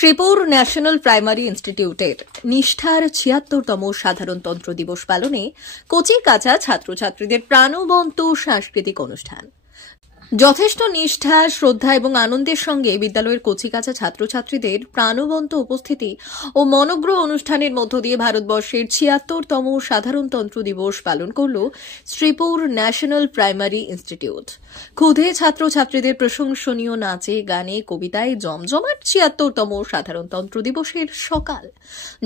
Sreepur national primary ইনস্টিটিউটের নিষ্ঠার ৭৬তম সাধারণতন্ত্র দিবস পালনে কচিকাঁচা ছাত্রছাত্রীদের প্রাণবন্ত সাংস্কৃতিক অনুষ্ঠান। যথেষ্ট নিষ্ঠা, শ্রদ্ধা এবং আনন্দের সঙ্গে বিদ্যালয়ের কচিকাঁচা ছাত্রছাত্রীদের প্রাণবন্ত উপস্থিতি ও মনোগ্র অনুষ্ঠানের মধ্য দিয়ে ভারতবর্ষের ৭৬তম সাধারণতন্ত্র দিবস পালন করল শ্রীপুর ন্যাশনাল প্রাইমারি ইনস্টিটিউট। ক্ষুদে ছাত্রছাত্রীদের প্রশংসনীয় নাচে, গানে, কবিতায় জমজমাট ৭৬তম সাধারণতন্ত্র দিবসের সকাল।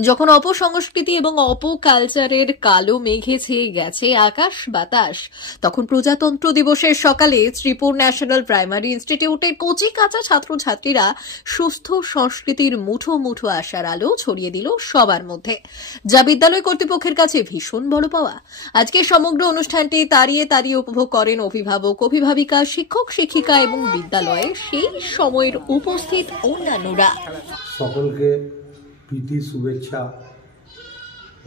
যখন অপসংস্কৃতি এবং অপকালচারের কালো মেঘে ছেয়ে গেছে আকাশ বাতাস, তখন প্রজাতন্ত্র দিবসের সকালে শ্রীপুর ন্যাশনাল প্রাইমারি ইনস্টিটিউটের কচিকাঁচা ছাত্রছাত্রীরা সুস্থ সংস্কৃতির মুঠো মুঠো আশার আলো ছড়িয়ে দিল সবার মধ্যে, যা বিদ্যালয় কর্তৃপক্ষের কাছে ভীষণ বড় পাওয়া। আজকে সমগ্র অনুষ্ঠানটি তাড়িয়ে তাড়িয়ে উপভোগ করেন অভিভাবক, অভিভাবিকা, শিক্ষক, শিক্ষিকা এবং বিদ্যালয়ে সেই সময়ের উপস্থিত অন্যান্যরা। সকলকে প্রীতি, শুভেচ্ছা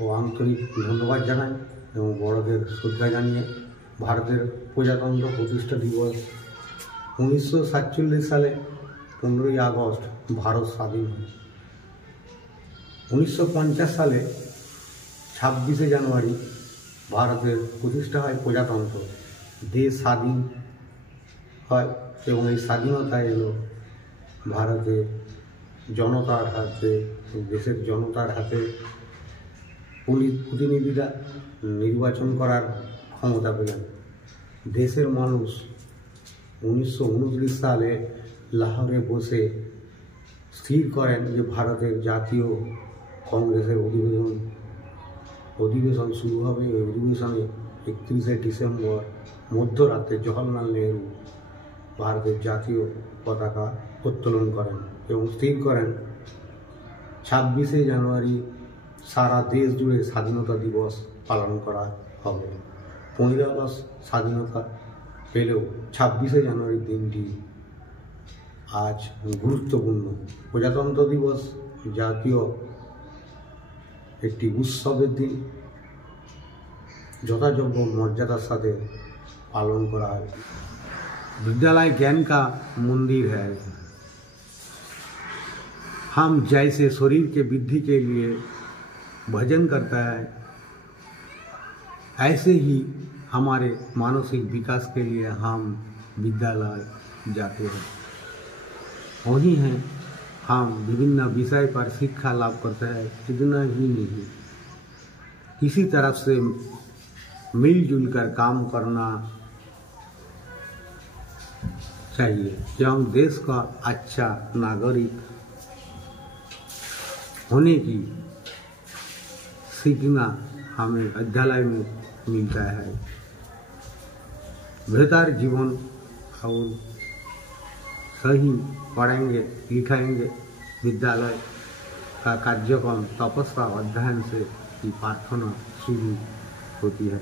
ও আন্তরিক ধন্যবাদ জানাই এবং বড়দের শ্রদ্ধা জানিয়ে ভারতের প্রজাতন্ত্র প্রতিষ্ঠা দিবস 1947 সালে 15ই আগস্ট ভারত স্বাধীন হয়। 1950 সালে 26শে জানুয়ারি ভারতের প্রতিষ্ঠা হয় প্রজাতন্ত্র। দেশ স্বাধীন হয় এবং এই স্বাধীনতা এলো ভারতে জনতার হাতে, দেশের জনতার হাতে প্রতিনিধিরা নির্বাচন করার ক্ষমতা পেলেন। দেশের মানুষ 1929 সালে লাহোরে বসে স্থির করেন যে ভারতের জাতীয় কংগ্রেসের অধিবেশন শুরু হবে। এই অধিবেশনে 31শে ডিসেম্বর মধ্যরাতে জওহরলাল নেহরু ভারতের জাতীয় পতাকা উত্তোলন করেন এবং স্থির করেন 26শে জানুয়ারি সারা দেশ জুড়ে স্বাধীনতা দিবস পালন করা হবে। 15 আগস্ট স্বাধীনতা পেলেও 26শে জানুয়ারির দিনটি আজ গুরুত্বপূর্ণ। প্রজাতন্ত্র দিবস জাতীয় একটি উৎসবের দিন, যথাযোগ্য মর্যাদার সাথে पालन करा है। विद्यालय ज्ञान का मंदिर है। हम जैसे शरीर के वृद्धि के लिए भजन करता है, ऐसे ही हमारे मानसिक विकास के लिए हम विद्यालय जाते हैं। वही हैं हम विभिन्न विषय पर शिक्षा लाभ करते हैं। इतना ही नहीं, इसी तरफ से मिलजुल कर काम करना चाहिए क्योंकि देश का अच्छा नागरिक होने की सीखना हमें विद्यालय में मिलता है। बेहतर जीवन और सही पढ़ेंगे लिखाएंगे। विद्यालय का कार्यक्रम तपस्या अध्ययन से ही प्रार्थना शुरू होती है।